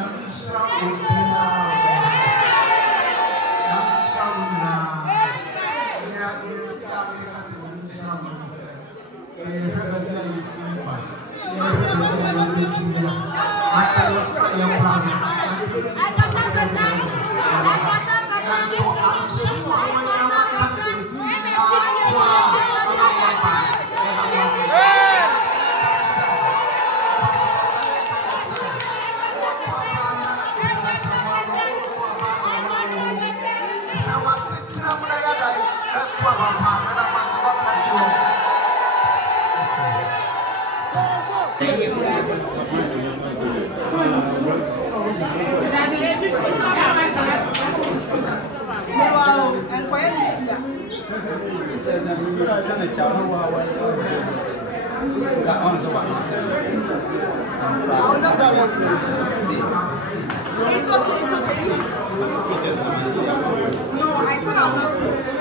It's okay. No, I said I'm not too.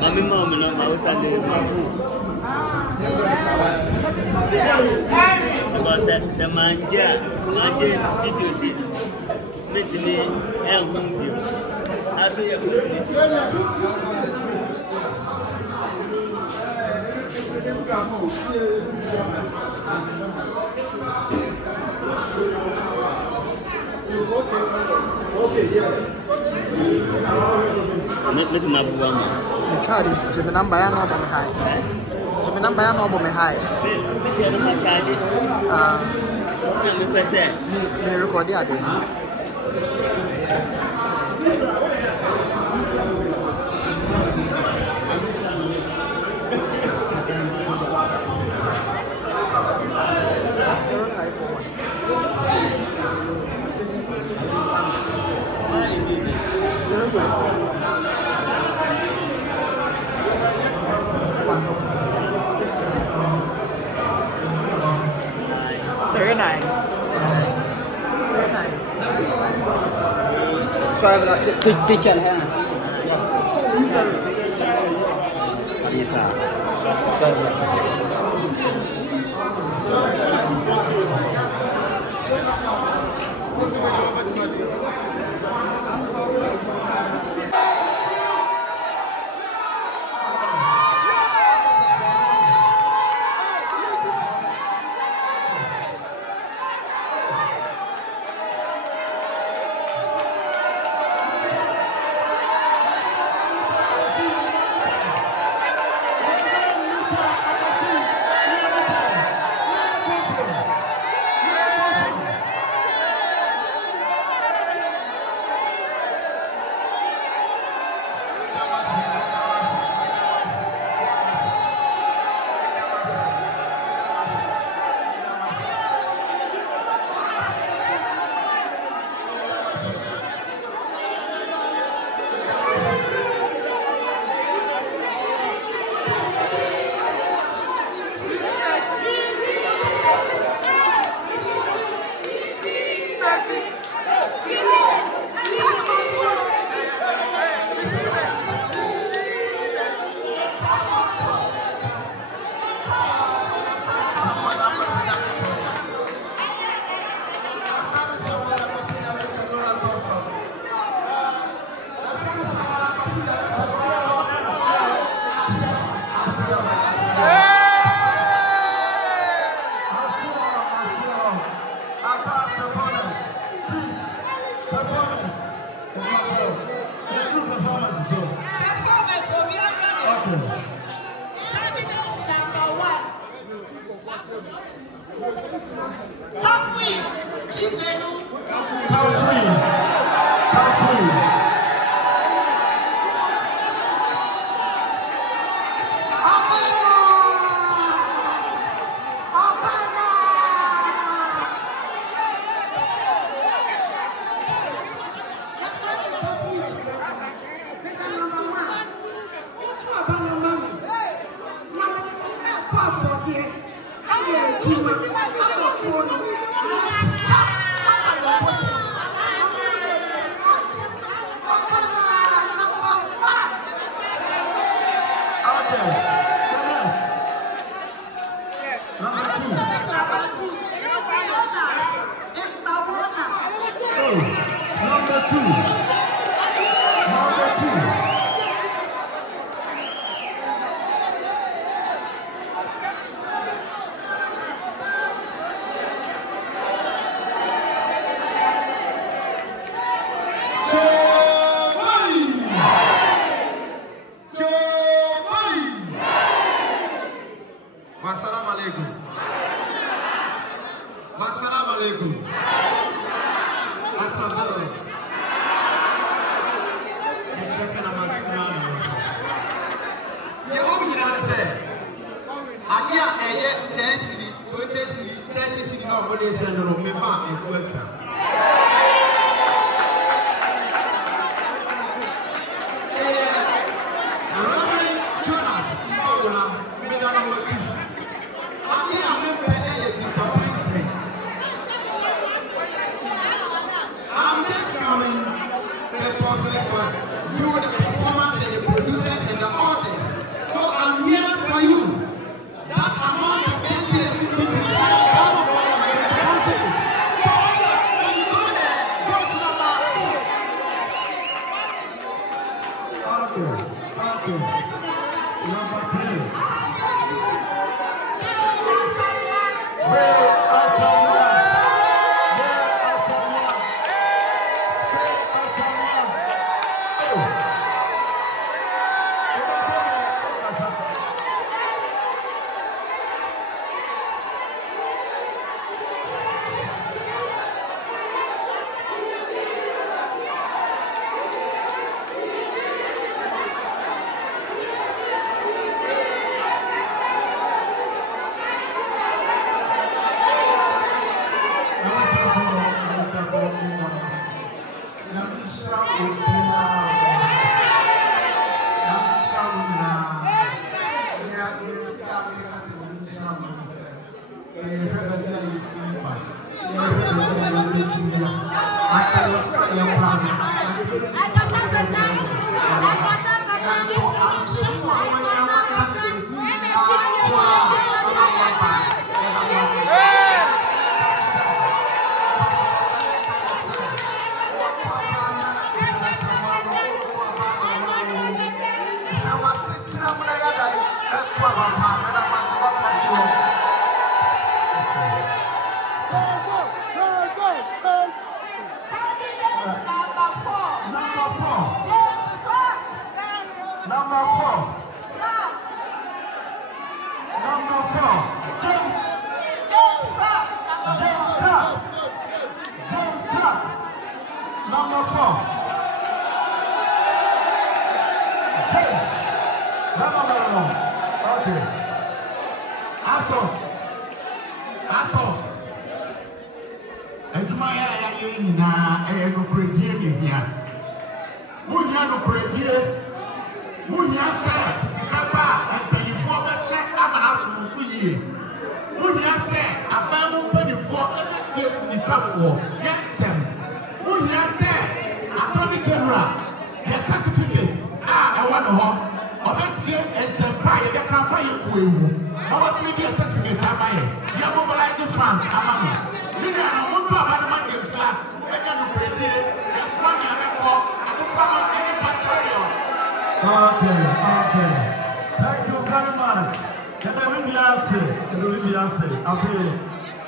Mami mau mausan deh. Kalau saya manja itu sih, nanti yang mungkin, asal ya begini. Met my woman. Charlie, Jimmy number and over my high. Jimmy number and over my high. Me record the other. Sorry, I'm not teaching her.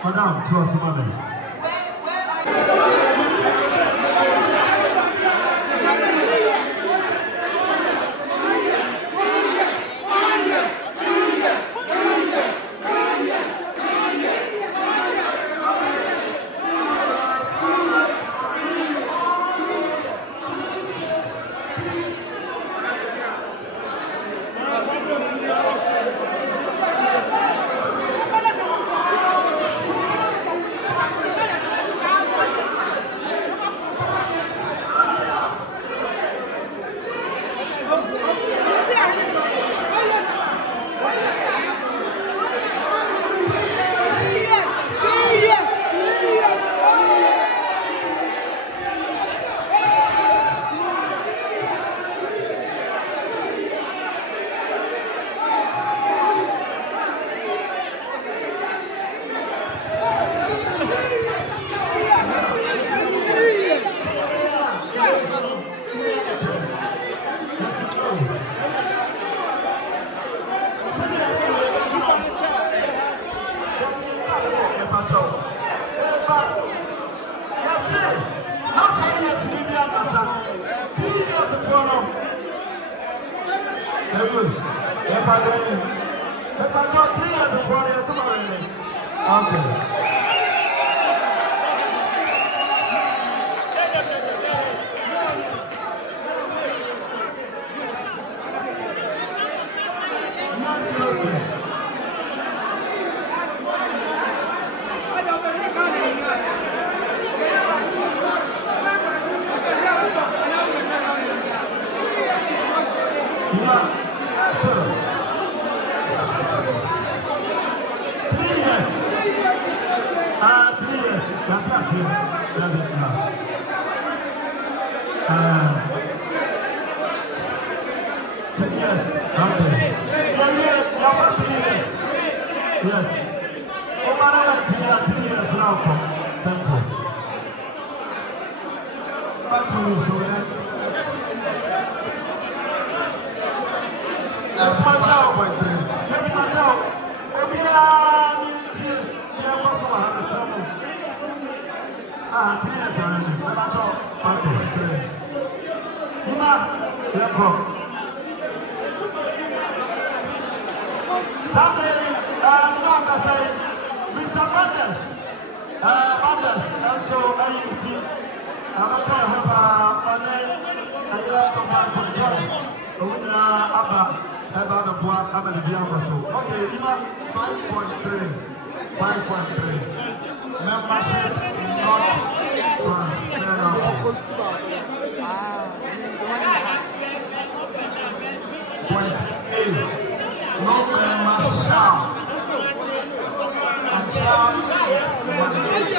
Madam, trust money. Membership not transferable. Point A. No member shall. And shall is mandatory.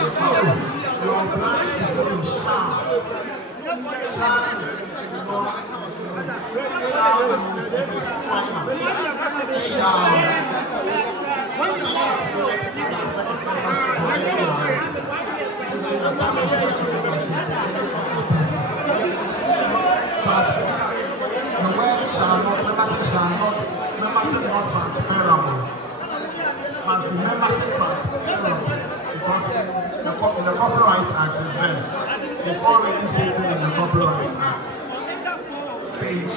You are obliged to do shall. Shall is not. Shall is final. Shall. When you have to do it, you must the word shall not, membership is not transferable. Must be membership transferable because in the Copyright Act is there. It's already stated in the Copyright Act. Page.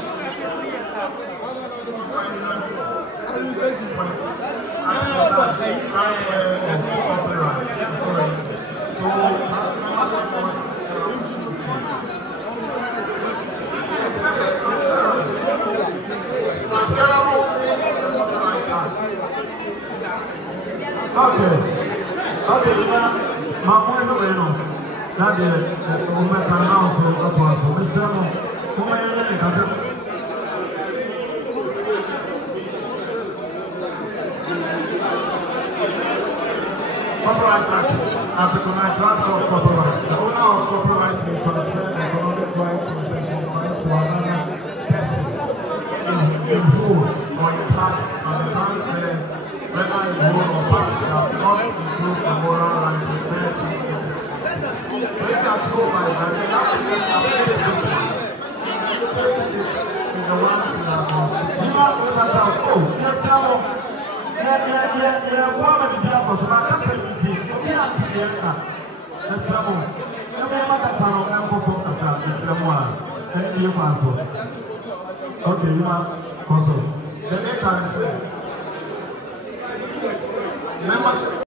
So membership should change. Okay, now, my point of view, that the woman can also go to us. We say, Copyright Act, Article 9, transfer of copyright. The owner of copyright may transfer economic rights from section 5 to another person in whole or in part, and the transfer, whether in whole or part, shall not include the moral right referred to in section 6. When that go by that, you have to place it in the ones in our constitution. Okay, you must consult. The next answer. Membership.